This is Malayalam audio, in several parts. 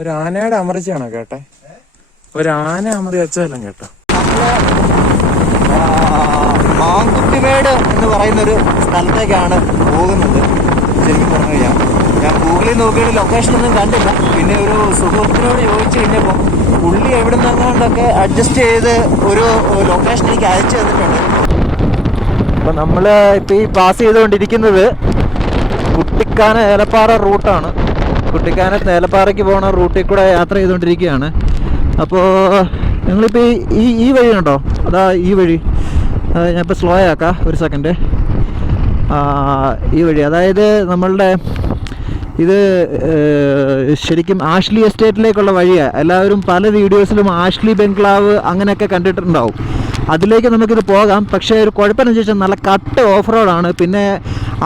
ഒരു ആനയുടെ അമർച്ചയാണോ കേട്ടെ? ഒരു ആന അമറി വെച്ചതെല്ലാം കേട്ടോ. മാങ്കുത്തിമേട് എന്ന് പറയുന്നൊരു സ്ഥലത്തേക്കാണ് പോകുന്നത്. ശരിക്കും പറഞ്ഞു കഴിഞ്ഞാൽ ഞാൻ ഗൂഗിളിൽ നോക്കിയിട്ട് ലൊക്കേഷനൊന്നും കണ്ടില്ല. പിന്നെ ഒരു സുഹൃത്തിനോട് ചോദിച്ചു കഴിഞ്ഞപ്പോൾ പുള്ളി എവിടെ നിന്നെങ്ങാണ്ടൊക്കെ അഡ്ജസ്റ്റ് ചെയ്ത് ഒരു ലൊക്കേഷൻ എനിക്ക് അയച്ചു തന്നിട്ടുണ്ട്. അപ്പം നമ്മൾ ഇപ്പോൾ ഈ പാസ് ചെയ്തുകൊണ്ടിരിക്കുന്നത് കുട്ടിക്കാന ഏലപ്പാറ റൂട്ടാണ്. കുട്ടിക്കാനത്ത് ഏലപ്പാറയ്ക്ക് പോകുന്ന റൂട്ടിൽ കൂടെ യാത്ര ചെയ്തുകൊണ്ടിരിക്കുകയാണ്. അപ്പോൾ ഞങ്ങളിപ്പോൾ ഈ വഴി കണ്ടോ, അതാ ഈ വഴി. ഞാനിപ്പോൾ സ്ലോ ആക്കാം, ഒരു സെക്കൻഡ്. ഈ വഴി, അതായത് നമ്മളുടെ ഇത് ശരിക്കും ആഷ്ലി എസ്റ്റേറ്റിലേക്കുള്ള വഴിയാണ്. എല്ലാവരും പല വീഡിയോസിലും ആഷ്ലി ബംഗ്ലാവ് അങ്ങനെയൊക്കെ കണ്ടിട്ടുണ്ടാവും. അതിലേക്ക് നമുക്കിത് പോകാം. പക്ഷേ ഒരു കുഴപ്പമെന്ന് ചോദിച്ചാൽ നല്ല കട്ട് ഓഫ് റോഡാണ്. പിന്നെ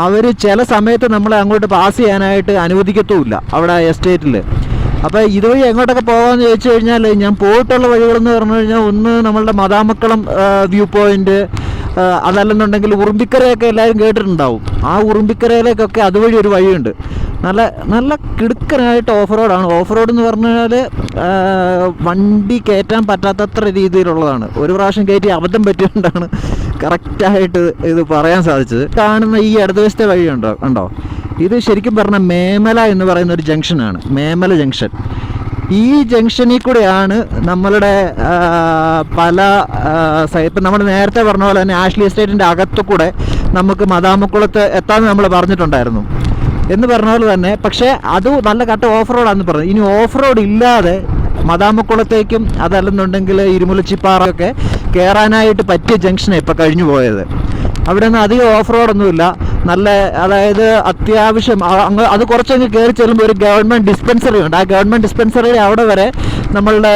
അവർ ചില സമയത്ത് നമ്മളെ അങ്ങോട്ട് പാസ് ചെയ്യാനായിട്ട് അനുവദിക്കത്തുമില്ല അവിടെ എസ്റ്റേറ്റിൽ. അപ്പോൾ ഇതുവഴി എങ്ങോട്ടൊക്കെ പോകാമെന്ന് ചോദിച്ചു കഴിഞ്ഞാൽ ഞാൻ പോയിട്ടുള്ള വഴികളെന്ന് പറഞ്ഞു കഴിഞ്ഞാൽ ഒന്ന് നമ്മളുടെ മദാമക്കുളം വ്യൂ പോയിൻ്റ്, അതല്ലെന്നുണ്ടെങ്കിൽ ഉറുമ്പിക്കരയൊക്കെ എല്ലാവരും കേട്ടിട്ടുണ്ടാവും. ആ ഉറുമ്പിക്കരയിലേക്കൊക്കെ അതുവഴി ഒരു വഴിയുണ്ട്. നല്ല കിടുക്കനായിട്ട് ഓഫ് റോഡാണ്. ഓഫ് റോഡ് എന്ന് പറഞ്ഞാൽ വണ്ടി കയറ്റാൻ പറ്റാത്തത്ര രീതിയിലുള്ളതാണ്. ഒരു പ്രാവശ്യം കയറ്റി അബദ്ധം പറ്റിയോണ്ടാണ് കറക്റ്റായിട്ട് ഇത് പറയാൻ സാധിച്ചത്. കാണുന്ന ഈ ഇടതുവശത്തെ വഴി ഉണ്ടോ, ഇത് ശരിക്കും പറഞ്ഞാൽ മേമല എന്ന് പറയുന്ന ഒരു ജംഗ്ഷനാണ്, മേമല ജംഗ്ഷൻ. ഈ ജംഗ്ഷനിൽ കൂടെയാണ് നമ്മളുടെ പല ഇപ്പം നമ്മൾ നേരത്തെ പറഞ്ഞ പോലെ തന്നെ ആഷ്ലി എസ്റ്റേറ്റിൻ്റെ അകത്തു കൂടെ നമുക്ക് മദാമക്കുളത്ത് എത്താമെന്ന് നമ്മൾ പറഞ്ഞിട്ടുണ്ടായിരുന്നു എന്ന് പറഞ്ഞ പോലെ തന്നെ. പക്ഷേ അത് നല്ല കട്ട ഓഫ് റോഡാണെന്ന് പറഞ്ഞു. ഇനി ഓഫ് റോഡ് ഇല്ലാതെ മദാമക്കുളത്തേക്കും അതല്ലെന്നുണ്ടെങ്കിൽ ഇരുമുലച്ചിപ്പാറയൊക്കെ കയറാനായിട്ട് പറ്റിയ ജംഗ്ഷനാണ് ഇപ്പോൾ കഴിഞ്ഞു പോയത്. അവിടെ നിന്ന് അധികം ഓഫ് റോഡൊന്നുമില്ല. നല്ല, അതായത് അത്യാവശ്യം അത് കുറച്ചങ്ങ് കയറി ചെല്ലുമ്പോൾ ഒരു ഗവൺമെൻറ് ഡിസ്പെൻസറി ഉണ്ട്. ആ ഗവൺമെൻറ് ഡിസ്പെൻസറിയുടെ അവിടെ വരെ നമ്മളുടെ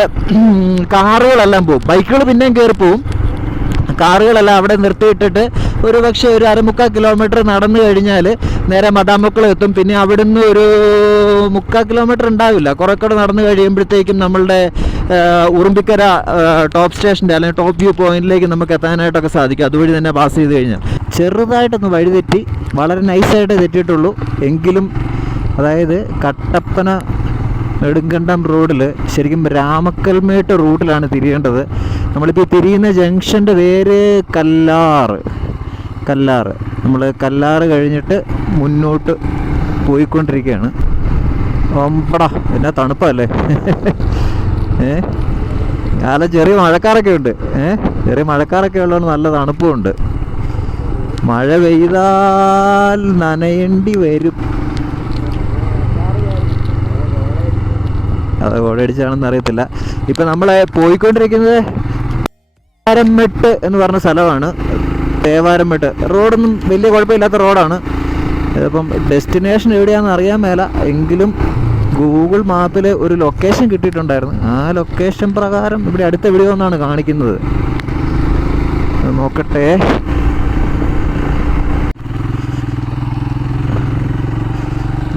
കാറുകളെല്ലാം പോകും. ബൈക്കുകൾ പിന്നെയും കയറി പോവും. കാറുകളെല്ലാം അവിടെ നിർത്തിയിട്ടിട്ട് ഒരു പക്ഷേ ഒരു 1/4 കിലോമീറ്റർ നടന്നു കഴിഞ്ഞാൽ നേരെ മദാമക്കുളം എത്തും. പിന്നെ അവിടുന്ന് ഒരു 3/4 കിലോമീറ്റർ ഉണ്ടാവില്ല, കുറേ കൂടെ നടന്നു കഴിയുമ്പോഴത്തേക്കും നമ്മളുടെ ഉറുമ്പിക്കര ടോപ്പ് സ്റ്റേഷൻ്റെ അല്ലെങ്കിൽ ടോപ്പ് വ്യൂ പോയിന്റിലേക്ക് നമുക്ക് എത്താനായിട്ടൊക്കെ സാധിക്കും. അതുവഴി തന്നെ പാസ് ചെയ്ത് കഴിഞ്ഞാൽ ചെറുതായിട്ടൊന്ന് വഴി തെറ്റി, വളരെ നൈസായിട്ട് തെറ്റിയിട്ടുള്ളൂ. എങ്കിലും അതായത് കട്ടപ്പന നെടുങ്കണ്ടം റോഡിൽ ശരിക്കും രാമക്കൽമേട്ട് റൂട്ടിലാണ് തിരിയേണ്ടത്. നമ്മളിപ്പോൾ തിരിയുന്ന ജംഗ്ഷൻ്റെ പേര് കല്ലാറ്. നമ്മൾ കല്ലാറ് കഴിഞ്ഞിട്ട് മുന്നോട്ട് പോയിക്കൊണ്ടിരിക്കുകയാണ്. ഒമ്പടാ, എന്നാ തണുപ്പല്ലേ. കാലം ചെറിയ മഴക്കാറൊക്കെ ഉണ്ട്. ചെറിയ മഴക്കാറൊക്കെ ഉള്ളതുകൊണ്ട് നല്ല തണുപ്പുമുണ്ട്. മഴ പെയ്താൽ നനയേണ്ടി വരും. അത് ഓടടിച്ചാണെന്ന് അറിയത്തില്ല. ഇപ്പം നമ്മൾ പോയിക്കൊണ്ടിരിക്കുന്നത് തേവാരംമെട്ട് എന്ന് പറഞ്ഞ സ്ഥലമാണ്. തേവാരംമെട്ട് റോഡൊന്നും വലിയ കുഴപ്പമില്ലാത്ത റോഡാണ്. ഇപ്പം ഡെസ്റ്റിനേഷൻ എവിടെയാണെന്ന് അറിയാൻ മേല. എങ്കിലും ഗൂഗിൾ മാപ്പിൽ ഒരു ലൊക്കേഷൻ കിട്ടിയിട്ടുണ്ടായിരുന്നു. ആ ലൊക്കേഷൻ പ്രകാരം ഇവിടെ അടുത്ത എവിടെയോ എന്നാണ് കാണിക്കുന്നത്. നോക്കട്ടെ.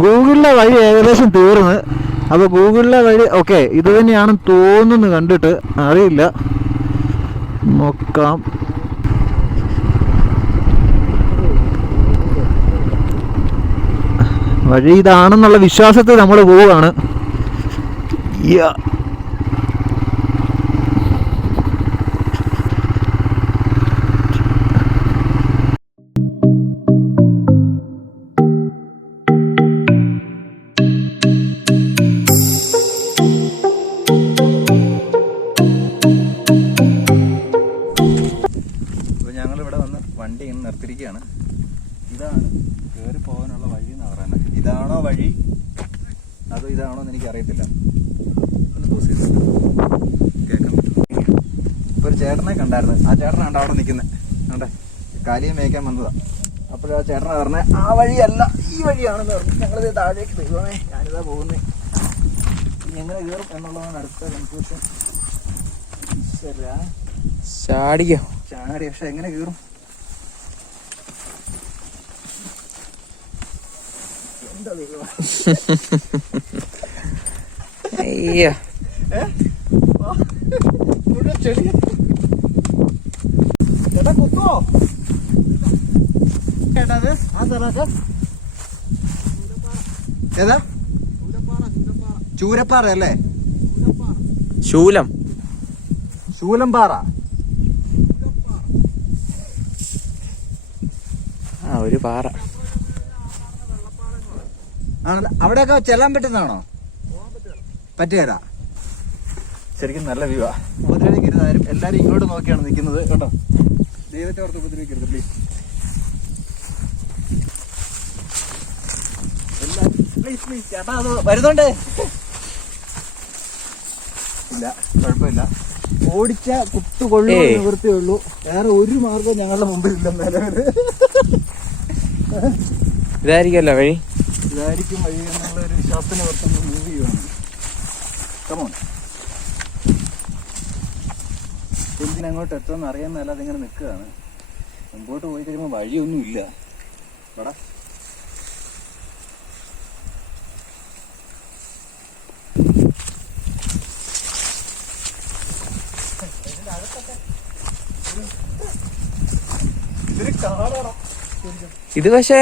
ഗൂഗിളിലെ വഴി ഏകദേശം തീർന്ന്. അപ്പോൾ ഗൂഗിളിലെ വഴി ഓക്കെ ഇത് തന്നെയാണെന്ന് തോന്നുന്നു, കണ്ടിട്ട് അറിയില്ല, നോക്കാം. വഴി ഇതാണെന്നുള്ള വിശ്വാസത്തിൽ നമ്മൾ പോവുകയാണ്. വണ്ടി ഇങ്ങനെ നിർത്തിയിരിക്കുകയാണ്. ഇതാണ് കയറി പോകാനുള്ള വഴി എന്നാണ് പറയുന്നത്. ഇതാണോ വഴി അതോ ഇതാണോ എന്ന് എനിക്കറിയത്തില്ല. ഒന്ന് പോസ് ചെയ്ത് കേൾക്കാൻ പറ്റും. ഇപ്പോൾ ഒരു ചേട്ടനെ കണ്ടായിരുന്നു. ആ ചേട്ടനാണ് അവിടെ നിൽക്കുന്നത്. അവിടെ കാലിയെ മേയ്ക്കാൻ വന്നതാണ്. അപ്പോൾ ആ ചേട്ടനെ പറഞ്ഞത് ആ വഴിയല്ല ഈ വഴിയാണെന്ന് പറഞ്ഞു. ഞങ്ങളിത് താഴേക്ക് ദൈവമേ ഞാനിതാ പോകുന്നത്, എങ്ങനെ കയറും എന്നുള്ളതാണ് അടുത്ത കൺഫ്യൂഷൻ. ചാടി പക്ഷെ എങ്ങനെ കയറും? അയ്യോ ചേട്ടാ കുത്തുവോ? ചേട്ടാ ആ സ്ഥലമൊക്കെ ഏതാ? ചൂരപ്പാറ അല്ലേ? ശൂലംപാറ. ഒരു പാറ ആണല്ലോ. അവിടെയൊക്കെ ചെല്ലാൻ പറ്റുന്നതാണോ? പറ്റുകയല്ല. ശരിക്കും നല്ല വ്യൂ ആ. ഉപദ്രവിക്കരുതാരും. എല്ലാരും ഇങ്ങോട്ട് നോക്കിയാണ് നിൽക്കുന്നത് കേട്ടോ. ദൈവത്തെ ഓർത്ത് ഉപദ്രവിക്കരുത് പ്ലീസ്. പ്ലീസ് ചേട്ടാ, അത് വരുന്നുണ്ട്. ഇല്ല, കുഴപ്പമില്ല. ഓടിച്ച കുത്തുകൊള്ളു നിവൃത്തിയേ ഉള്ളൂ. വേറെ ഒരു മാർഗം ഞങ്ങളുടെ മുമ്പിൽ ഇല്ല. നിലവില് ഇതായിരിക്കല്ലോ വഴി. ഇതായിരിക്കും വഴി എന്നുള്ള ഒരു വിശ്വാസത്തിന് പുറത്തുനിന്ന് മൂവ് ചെയ്യുവാണ്. കമോൺ. എന്തിനങ്ങോട്ട് എത്തുമെന്ന് അറിയാൻ മേലാതെ ഇങ്ങനെ നിൽക്കുകയാണ്. മുമ്പോട്ട് പോയി കഴിയുമ്പോൾ വഴിയൊന്നും ഇല്ല. എടാ ഇത് പക്ഷേ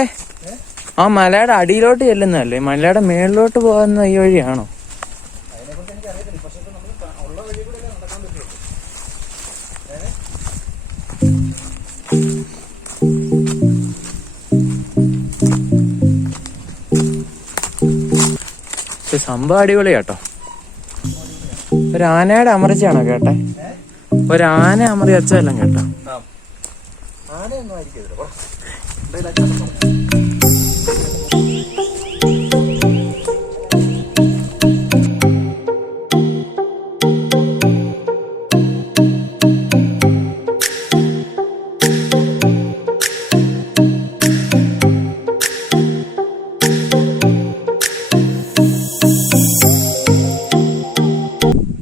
ആ മലയുടെ അടിയിലോട്ട് ചെല്ലുന്നതല്ലേ? മലയുടെ മേളിലോട്ട് പോകുന്ന ഈ വഴിയാണോ? അതിനെക്കുറിച്ച് എനിക്ക് അറിയത്തില്ല. പക്ഷെ നമ്മൾ ഉള്ള വഴി കൂടെ നടക്കാൻ പറ്റുമോ? സംഭവം അടിപൊളിയാട്ടോ. ഒരു ആനയുടെ അമർച്ചയാണോ കേട്ടെ? ഒരു ആന അമറി വെച്ചതെല്ലാം കേട്ടോ. ആനയൊന്നും ആയിരിക്കും.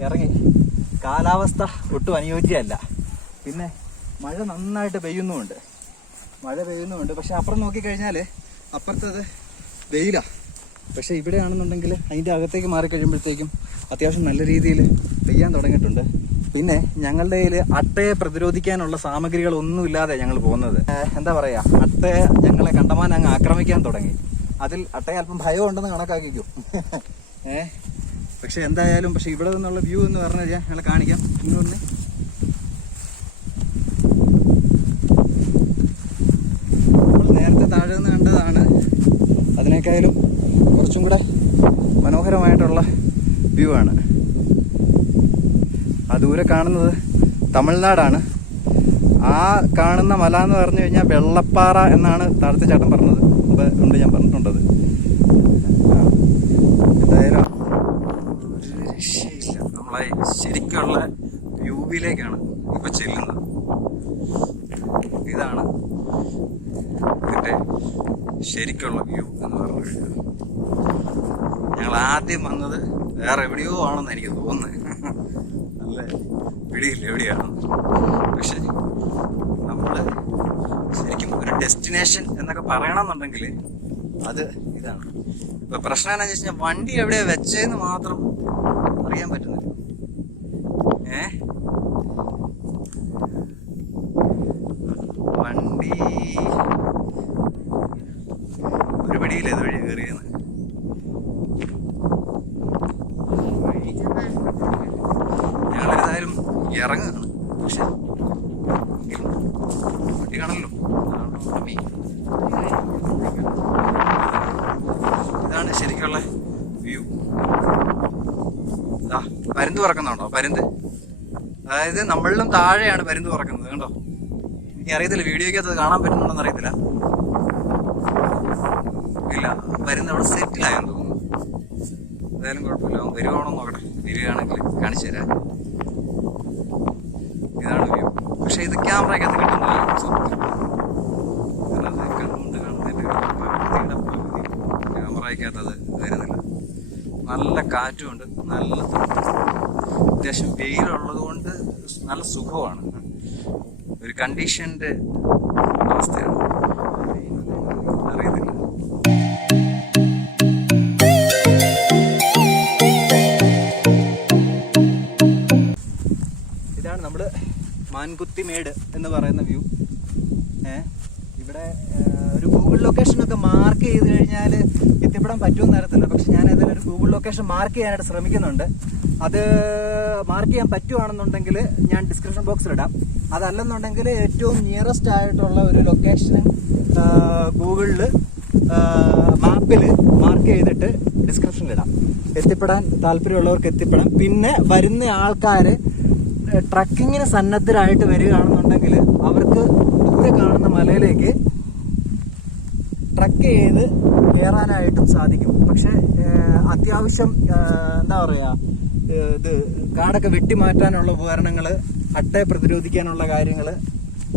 ഇറങ്ങി. കാലാവസ്ഥ ഒട്ടും അനുയോജ്യമല്ല. പിന്നെ മഴ നന്നായിട്ട് പെയ്യുന്നുമുണ്ട്. പക്ഷെ അപ്പുറം നോക്കിക്കഴിഞ്ഞാൽ അപ്പുറത്തത് വെയിലാണ്. പക്ഷെ ഇവിടെയാണെന്നുണ്ടെങ്കിൽ അതിൻ്റെ അകത്തേക്ക് മാറിക്കഴിയുമ്പോഴത്തേക്കും അത്യാവശ്യം നല്ല രീതിയിൽ പെയ്യാൻ തുടങ്ങിയിട്ടുണ്ട്. പിന്നെ ഞങ്ങളുടെ കയ്യിൽ അട്ടയെ പ്രതിരോധിക്കാനുള്ള സാമഗ്രികളൊന്നുമില്ലാതെ ഞങ്ങൾ പോകുന്നത്. എന്താ പറയുക, അട്ടയെ ഞങ്ങളെ കണ്ടമാനം അങ്ങ് ആക്രമിക്കാൻ തുടങ്ങി. അതിൽ അട്ടയെ അല്പം ഭയം ഉണ്ടെന്ന് കണക്കാക്കിക്കും. പക്ഷെ എന്തായാലും ഇവിടെ നിന്നുള്ള വ്യൂ എന്ന് പറഞ്ഞു കഴിഞ്ഞാൽ ഞങ്ങളെ കാണിക്കാം. ഇങ്ങോട്ട് നമ്മൾ നേരത്തെ താഴെ നിന്ന് കണ്ടതാണ്. അതിനേക്കാളും കുറച്ചും കൂടെ മനോഹരമായിട്ടുള്ള വ്യൂ ആണ്. ആ ദൂരെ കാണുന്നത് തമിഴ്നാടാണ്. ആ കാണുന്ന മല എന്ന് പറഞ്ഞു കഴിഞ്ഞാൽ വെള്ളപ്പാറ എന്നാണ് താഴത്തെ ചേട്ടൻ പറഞ്ഞത്. മുമ്പ് ഉണ്ട്, ഞാൻ പറഞ്ഞിട്ടുണ്ടത്. എന്തായാലും ഒരു രക്ഷയില്ല. നമ്മളെ ശരിക്കുള്ള വ്യൂവിലേക്കാണ് ഇപ്പൊ ചെല്ലുന്നത്. ഇതാണ് ഇതിന്റെ ശരിക്കുള്ള വ്യൂ എന്ന് പറഞ്ഞു കഴിഞ്ഞാൽ. ഞങ്ങൾ ആദ്യം വന്നത് വേറെ എവിടെയോ ആണെന്ന് എനിക്ക് തോന്നുന്നത്. നല്ല പിടിയില്ല എവിടെയാണ്. പക്ഷെ നമ്മള് ശരിക്കും ഒരു ഡെസ്റ്റിനേഷൻ എന്നൊക്കെ പറയണമെന്നുണ്ടെങ്കിൽ അത് ഇതാണ്. ഇപ്പൊ പ്രശ്നം എന്താണെന്ന് വെച്ച് കഴിഞ്ഞാൽ വണ്ടി എവിടെയാ വെച്ചതെന്ന് മാത്രം അറിയാൻ പറ്റുന്നില്ല. വണ്ടി ഒരു പിടിയില്ല ഇത് വഴി കയറിയെന്ന്. ഞങ്ങളേതായാലും ഇറങ്ങുകയാണ്. പക്ഷെ വണ്ടി കാണല്ലോ. ഇതാണ് ശരിക്കുള്ള വ്യൂ. പരുന്ത് പറക്കുന്നുണ്ടോ? പരുന്ത്, അതായത് നമ്മളിലും താഴെയാണ് പരുന്ത് പറക്കുന്നത്. കണ്ടോ? എനിക്ക് അറിയത്തില്ല, വീഡിയോയ്ക്കകത്ത് അത് കാണാൻ പറ്റുന്നുണ്ടോന്ന് അറിയത്തില്ല. ഇല്ല, പരുന്ത് അവിടെ സെറ്റിലായെന്ന് തോന്നുന്നു. എന്തായാലും കുഴപ്പമില്ല, അവൻ വരുവാണോ നോക്കട്ടെ. വരികയാണെങ്കിൽ കാണിച്ചു തരാം. ഇതാണ് വ്യൂ. പക്ഷെ ഇത് ക്യാമറയ്ക്കകത്ത് കിട്ടുന്നില്ല. ക്യാമറയ്ക്കകത്ത് അത് വരുന്നില്ല. നല്ല കാറ്റുമുണ്ട്, നല്ല അത്യാവശ്യം വെയിലുള്ളത് കൊണ്ട് നല്ല സുഖമാണ്. ഒരു കണ്ടീഷൻ്റെ അവസ്ഥയാണ്. അറിയത്തില്ല. ഇതാണ് നമ്മൾ മാൻകുത്തിമേട് എന്ന് പറയുന്ന വ്യൂ. ഇവിടെ ഒരു ഗൂഗിൾ ലൊക്കേഷനൊക്കെ മാർക്ക് ചെയ്ത് കഴിഞ്ഞാൽ എത്തിപ്പെടാൻ പറ്റുമെന്ന് അറിയത്തില്ല. പക്ഷെ ഞാൻ ഏതായാലും ഒരു ഗൂഗിൾ ലൊക്കേഷൻ മാർക്ക് ചെയ്യാനായിട്ട് ശ്രമിക്കുന്നുണ്ട്. അത് മാർക്ക് ചെയ്യാൻ പറ്റുവാണെന്നുണ്ടെങ്കിൽ ഞാൻ ഡിസ്ക്രിപ്ഷൻ ബോക്സിലിടാം. അതല്ലെന്നുണ്ടെങ്കിൽ ഏറ്റവും നിയറസ്റ്റ് ആയിട്ടുള്ള ഒരു ലൊക്കേഷൻ ഗൂഗിളിൽ മാപ്പിൽ മാർക്ക് ചെയ്തിട്ട് ഡിസ്ക്രിപ്ഷനിലിടാം. എത്തിപ്പെടാൻ താല്പര്യമുള്ളവർക്ക് എത്തിപ്പെടാം. പിന്നെ വരുന്ന ആൾക്കാർ ട്രക്കിങ്ങിന് സന്നദ്ധരായിട്ട് വരികയാണെന്നുണ്ടെങ്കിൽ അവർക്ക് ദൂരെ കാണുന്ന മലയിലേക്ക് ട്രക്ക് ചെയ്ത് കയറാനായിട്ടും സാധിക്കും. പക്ഷെ അത്യാവശ്യം എന്താ പറയുക, ഇത് കാടൊക്കെ വെട്ടിമാറ്റാനുള്ള ഉപകരണങ്ങൾ, അട്ടയെ പ്രതിരോധിക്കാനുള്ള കാര്യങ്ങൾ,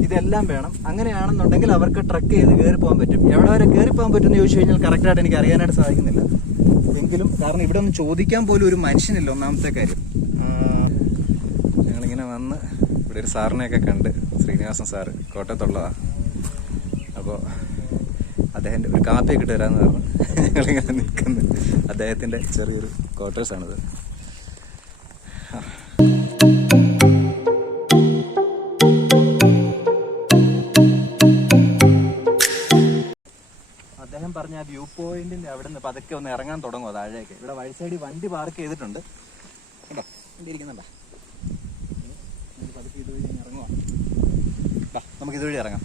ഇതെല്ലാം വേണം. അങ്ങനെയാണെന്നുണ്ടെങ്കിൽ അവർക്ക് ട്രക്ക് ചെയ്ത് കയറി പോകാൻ പറ്റും. എവിടെ വരെ കയറി പോകാൻ പറ്റുമെന്ന് ചോദിച്ചു കഴിഞ്ഞാൽ കറക്റ്റായിട്ട് എനിക്ക് അറിയാനായിട്ട് സാധിക്കുന്നില്ല. എങ്കിലും കാരണം ഇവിടെ ഒന്ന് ചോദിക്കാൻ പോലും ഒരു മനുഷ്യനില്ല. ഒന്നാമത്തെ കാര്യം, ഞങ്ങളിങ്ങനെ വന്ന് ഇവിടെ ഒരു സാറിനെയൊക്കെ കണ്ട്, ശ്രീനിവാസൻ സാറ് കോട്ടയത്തുള്ളതാണ്. അപ്പോൾ അദ്ദേഹത്തിൻ്റെ ഒരു കാപ്പിയൊക്കെ ഇട്ട് തരാമെന്ന് പറഞ്ഞു ഞങ്ങളിങ്ങനെ നിൽക്കുന്നു. അദ്ദേഹത്തിൻ്റെ ചെറിയൊരു ക്വാർട്ടേഴ്സാണിത്. അദ്ദേഹം പറഞ്ഞ ആ വ്യൂ പോയിന്റിന്റെ അവിടെ നിന്ന് പതുക്കെ ഒന്ന് ഇറങ്ങാൻ തുടങ്ങുമോ താഴേക്ക്. ഇവിടെ വഴി സൈഡിൽ വണ്ടി പാർക്ക് ചെയ്തിട്ടുണ്ട് കേട്ടോ. വണ്ടി ഇരിക്കുന്നുണ്ടോ? പതുക്കെ ഇതുവഴി ഇറങ്ങുവാ. നമുക്ക് ഇതുവഴി ഇറങ്ങാം.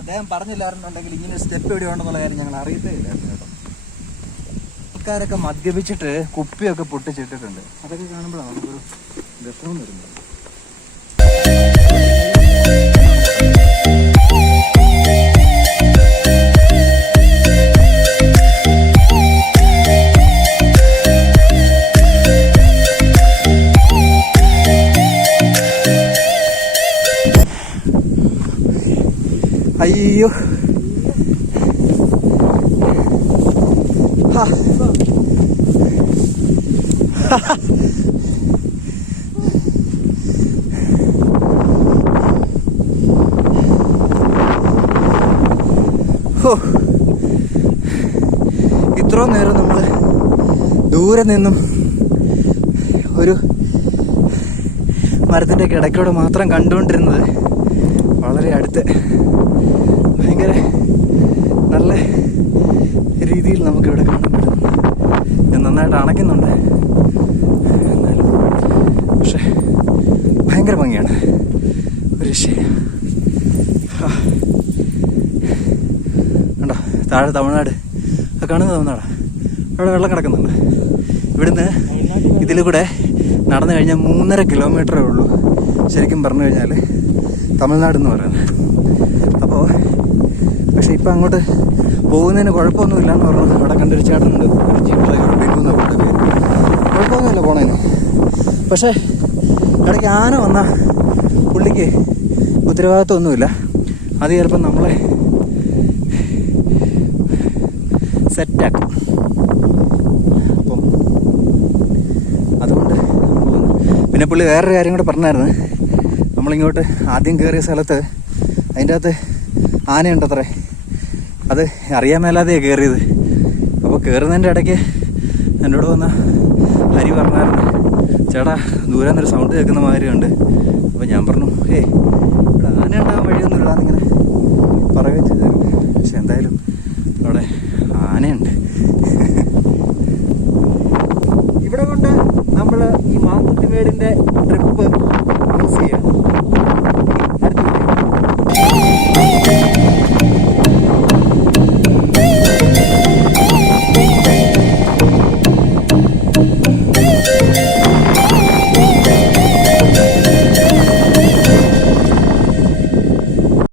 അദ്ദേഹം പറഞ്ഞില്ലായിരുന്നുണ്ടെങ്കിൽ ഇങ്ങനെ സ്റ്റെപ്പ് എവിടെ ഉണ്ടെന്നുള്ള കാര്യം ഞങ്ങൾ അറിയത്തേ ഇല്ലായിരുന്നു കേട്ടോ. ആൾക്കാരൊക്കെ മദ്യപിച്ചിട്ട് കുപ്പിയൊക്കെ പൊട്ടിച്ചിട്ടിട്ടുണ്ട്. അതൊക്കെ കാണുമ്പോഴാണ് നമുക്കൊരു രസം വരുന്നത്. അയ്യോ, ഇത്രയും നേരം നമ്മൾ ദൂരെ നിന്നും ഒരു മരത്തിൻ്റെ ഇടയ്ക്കൂടെ മാത്രം കണ്ടുകൊണ്ടിരുന്നത് വളരെ അടുത്ത് ഭയങ്കര നല്ല രീതിയിൽ നമുക്കിവിടെ കാണാൻ പറ്റുന്നു. ഇത് നന്നായിട്ട് അണയ്ക്കുന്നുണ്ട്, എന്നാലും പക്ഷെ ഭയങ്കര ഭംഗിയാണ്. ഒരു രക്ഷയില്ല. കണ്ടോ താഴെ തമിഴ്നാട്, ആ കാണുന്നത് തമിഴ്നാടാണ്. അവിടെ വെള്ളം കിടക്കുന്നുണ്ട്. ഇവിടുന്ന് ഇതിൽ കൂടെ നടന്നു കഴിഞ്ഞാൽ 3.5 കിലോമീറ്ററേ ഉള്ളൂ ശരിക്കും പറഞ്ഞു കഴിഞ്ഞാൽ തമിഴ്നാട് എന്ന് പറയുന്നത്. അപ്പോൾ പക്ഷെ ഇപ്പം അങ്ങോട്ട് പോകുന്നതിന് കുഴപ്പമൊന്നുമില്ല എന്ന് പറഞ്ഞു. അവിടെ കണ്ടൊരു ചേട്ടനുണ്ട്, ഒരു ജീപ്പ് ഡ്രൈവർ, ബിന്ദുന്ന പേര്. കുഴപ്പമൊന്നുമില്ല പോണതിന്. പക്ഷേ ഇടയ്ക്ക് ആന വന്നാൽ പുള്ളിക്ക് ഉത്തരവാദിത്വമൊന്നുമില്ല. അത് ചിലപ്പം നമ്മളെ സെറ്റാക്കും. അപ്പം അതുകൊണ്ട് പിന്നെ പുള്ളി വേറൊരു കാര്യം കൂടെ പറഞ്ഞായിരുന്നു. നമ്മളിങ്ങോട്ട് ആദ്യം കയറിയ സ്ഥലത്ത് അതിൻ്റെ അകത്ത് ആനയുണ്ടത്രേ. അത് അറിയാൻ മേലാതെയാണ് കയറിയത്. അപ്പോൾ കയറുന്നതിൻ്റെ ഇടയ്ക്ക് എന്നോട് വന്ന ഹരി പറഞ്ഞായിരുന്നു, ചേട്ടാ ദൂരെ നിന്നൊരു സൗണ്ട് കേൾക്കുന്ന മാതിരിയുണ്ട്. അപ്പോൾ ഞാൻ പറഞ്ഞു, ഇവിടെ ആന ഉണ്ടാകാൻ വഴിയൊന്നുമില്ല എന്നിങ്ങനെ പറയുകയും ചെയ്തായിരുന്നു. പക്ഷെ എന്തായാലും അവിടെ ആനയുണ്ട്.